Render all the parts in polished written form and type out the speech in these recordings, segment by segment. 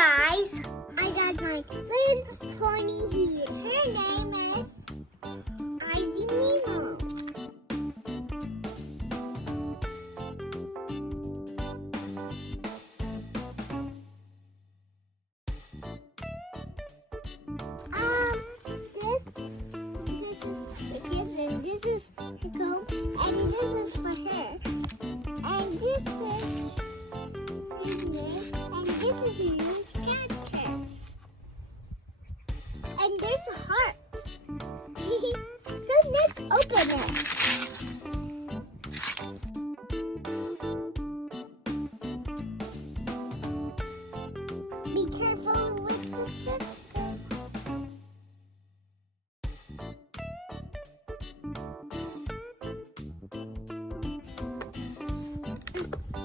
guys, I got my little pony here. Her name is Izzy. This is her comb, and this is for her, and this is her name, and this is named Cactus, and there's a heart. So let's open it. Be careful with the system.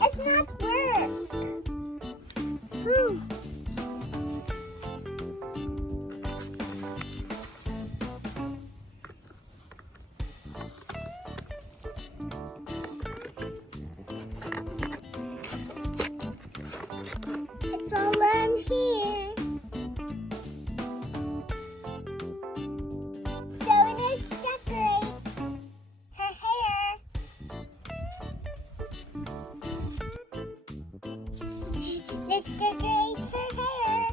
It's not work. Whew. It's all in here. So let's decorate her hair. Let's decorate her hair.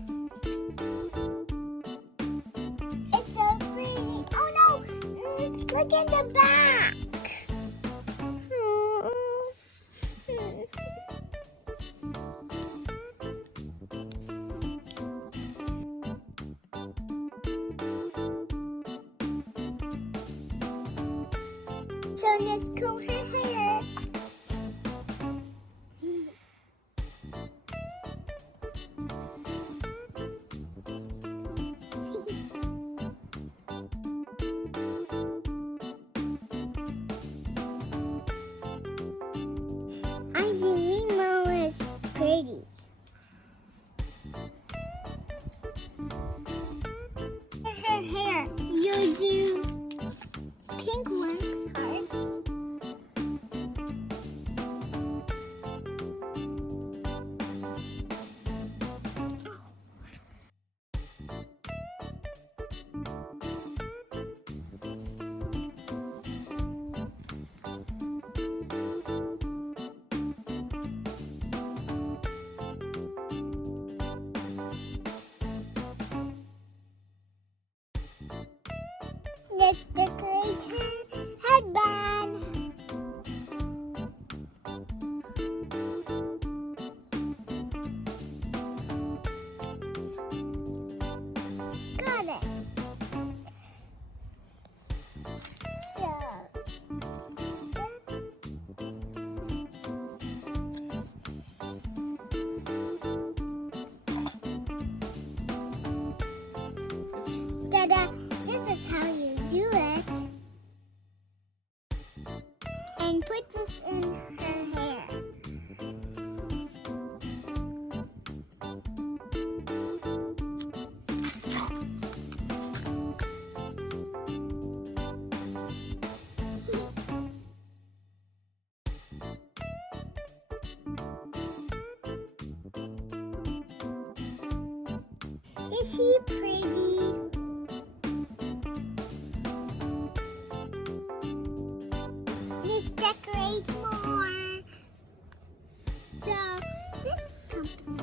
It's so pretty. Oh no! Look at the back. So let's comb her hair. Izzy is pretty. Her hair, you do pink ones, hearts. Let's decorate her headband. Got it. So, ta-da! This is how you do it. And put this in her hair. Is she pretty? Let's decorate more. So this company.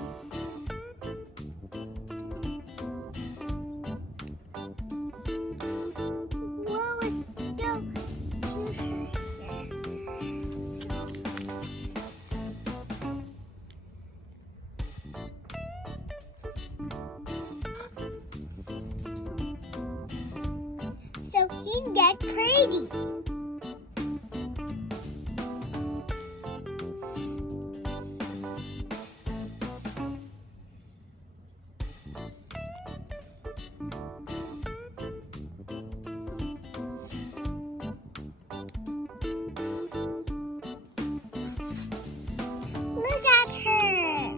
Whoa, it's still to her hair. So he can get pretty. Look at her.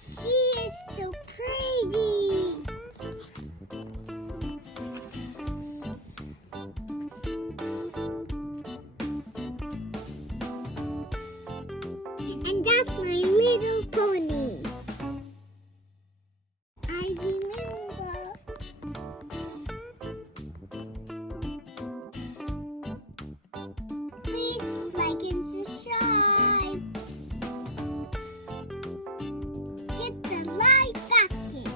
She is so pretty. And that's my little pony. I remember. Please like and subscribe. Hit the like button.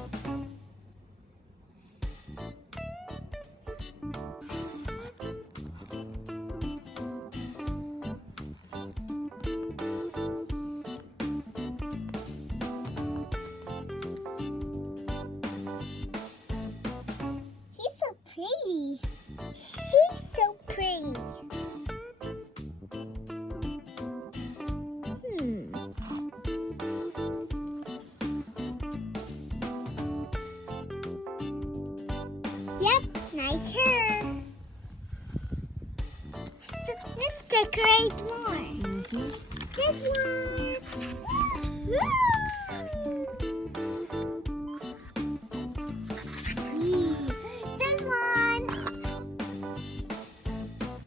He's so pretty. She's so pretty. Yep, nice hair. So let's decorate